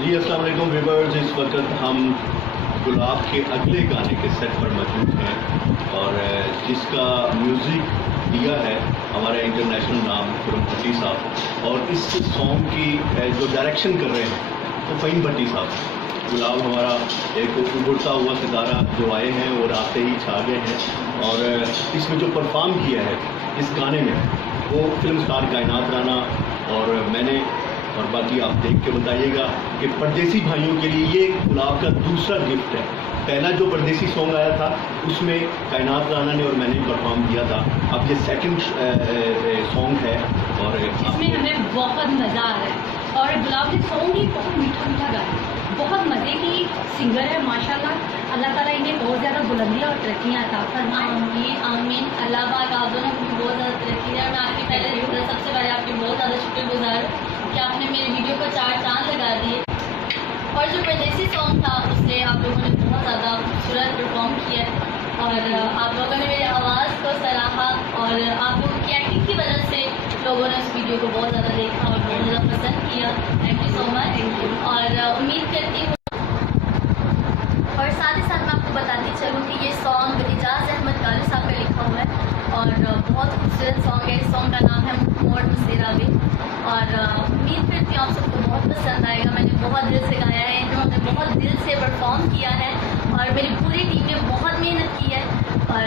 जी अस्सलाम वालेकुम व्यूअर्स, इस वक्त हम गुलाब के अगले गाने के सेट पर मौजूद हैं और जिसका म्यूज़िक दिया है हमारे इंटरनेशनल नाम फिल्म भट्टी साहब, और इस सॉन्ग की जो डायरेक्शन कर रहे हैं वो फ़हीम भट्टी साहब। गुलाब हमारा एक उभरता हुआ सितारा जो आए हैं वो रास्ते ही छा गए हैं, और इसमें जो परफॉर्म किया है इस गाने में वो फिल्म स्टार कायनात राना और मैंने, और बाकी आप देख के बताइएगा कि परदेसी भाइयों के लिए ये गुलाब का दूसरा गिफ्ट है। पहला जो परदेसी सॉन्ग आया था उसमें कायनात राना ने और मैंने परफॉर्म किया था, अब ये सेकंड सॉन्ग है और इसमें हमें बहुत मज़ा आ रहा है। और गुलाब ने सॉन्ग ही बहुत मीठा मीठा गाया, बहुत मज़े की सिंगर है माशाल्लाह। अल्लाह ताला इन्हें बहुत ज़्यादा बुलंदियाँ और तरक्कियाँ अता फरमाए। आमीन। अल्लाह पाक आप दोनों को भी बहुत ज़्यादा तरक्की है। मैं आपके पहले सबसे पहले आपकी बहुत ज़्यादा शुक्रगुजार हूँ कि आपने मेरे वीडियो को 4 चांद लगा दिए। और जो परदेसी सॉन्ग था उससे आप लोगों ने बहुत ज़्यादा खूबसूरत परफॉर्म किया और आप लोगों ने मेरी आवाज़ को सराहा और आप लोगों की एक्टिंग की वजह से लोगों ने उस वीडियो को बहुत ज़्यादा देखा और बहुत ज़्यादा पसंद किया। Thank you so much. Thank you. और उम्मीद करती हूँ, और साथ ही साथ मैं आपको बताती चलूँ कि ये सॉन्ग इजाज़ अहमद कालू साहब का लिखा हुआ है और बहुत खूबसूरत सॉन्ग है। इस सॉन्ग का नाम है मोड़ मुसेरा वे, और उम्मीद करती हूँ आप सबको बहुत पसंद आएगा। मैंने बहुत दिल से गाया है, इन्होंने बहुत दिल से परफॉर्म किया है और मेरी पूरी टीम ने बहुत मेहनत की है और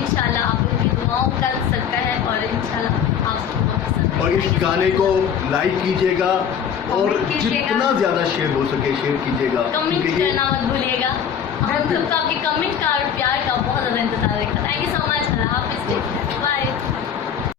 इंशाल्लाह आप लोगों की दुआओं का सदका है और इंशाल्लाह आप सबको बहुत पसंद आएगा। और इस गाने को लाइक कीजिएगा और जितना ज़्यादा शेयर हो सके शेयर कीजिएगा, कमेंट करना मत भूलिएगा। हम सबको आपके कमेंट का और प्यार का बहुत ज़्यादा इंतजार रहेगा। Thank you so much. अल्लाह हाफिज़।